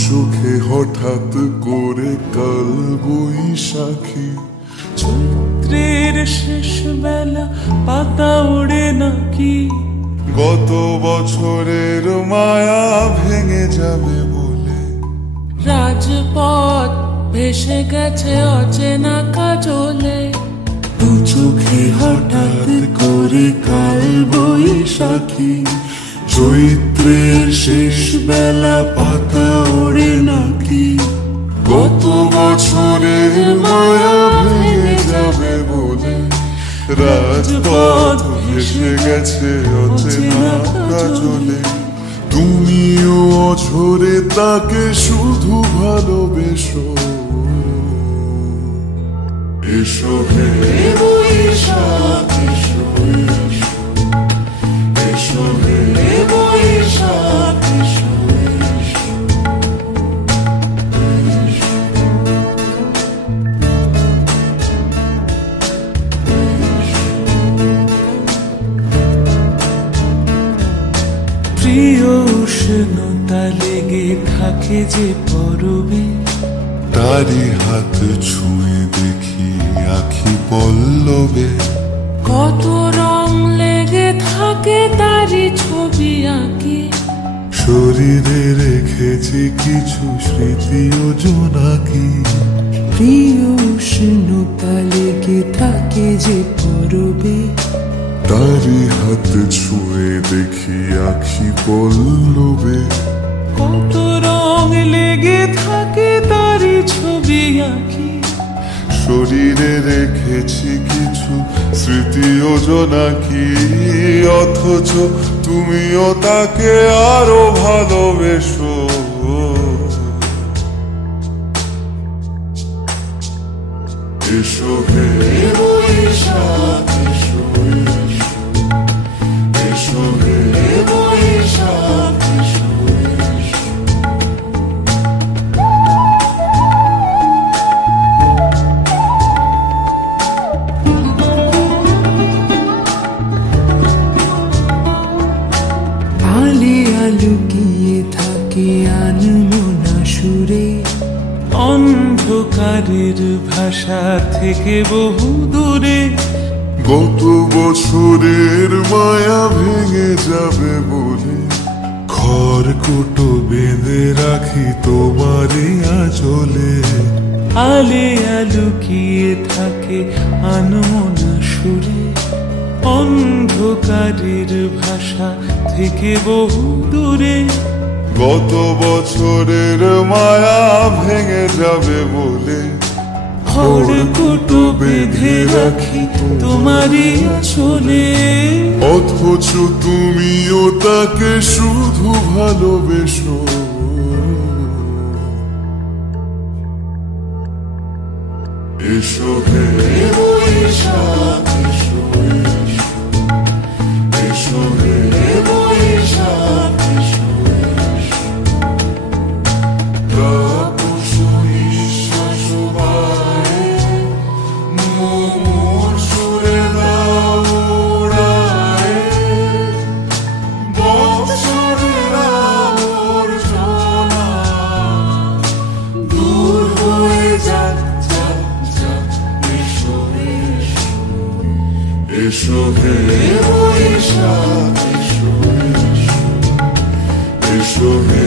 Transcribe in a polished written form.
চোখে হঠাৎ করে কাল বৈশাখী। চৈত্রের শেষ বেলা পাতা ওড়ে নাকি, গত বছরের মায়া ভেঙে যাবে বলে। রাজপথ ভেসে গেছে অচেনা কাজলে, দু চোখে হঠাৎ করে কাল বৈশাখী। চৈত্রের শেষ বেলা পাতা ওড়ে নাকি, গত বছরের মায়া ভেঙে যাবে বলে। রাজপথ ভেসে গেছে অচেনা কাজলে। তুমিও অঝরে তাকে শুধু ভালোবেসো। এসো হে বৈশাখ এসো, এসো হে বৈশাখ এসো। প্রিয় উষ্ণতা লেগে থাকে যে পরবে, তারি হাত ছুঁয়ে দেখি আখি পল্লবে। কত রং লেগে থাকে তারি ছবি আঁকি, শরীরে রেখেছি কিছু স্মৃতি ও জোনাকি। প্রিয় উষ্ণতা লেগে থাকে যে পরবে, তারি হাত ছুঁয়ে দেখি আখি পল্লবে। কত রং লেগে থাকে তারি ছবি আঁকি, শরীরে রেখেছি কিছু স্মৃতি ও জোনাকি। অথচ তুমিও তাকে আরো ভালোবেসো। এসো হে বৈশাখ এসো, এসো হে বৈশাখ এসো। আলিয়া লুকিয়ে থাকে আনমনা সুরে, অন্ধকারের ভাষা থেকে বহু দূরে। গত বছরের মায়া ভেঙে যাবে বলে। খড়কুটো বেঁধে রাখি তোমারই আঁচলে। আলিয়া লুকিয়ে থাকে আনমনা সুরে, অন্ধকারের ভাষা থেকে বহু দূরে। গত বছরের মায়া ভেঙে যাবে বলে। খড়কুটো বেঁধে রাখি তোমারই আঁচলে, অথচ তুমিও তাকে শুধু ভালোবেসো। এসো হে বৈশাখ এসো, এসো হে বৈশাখ এসো। এসো হে বৈশাখ এসো, এসো হে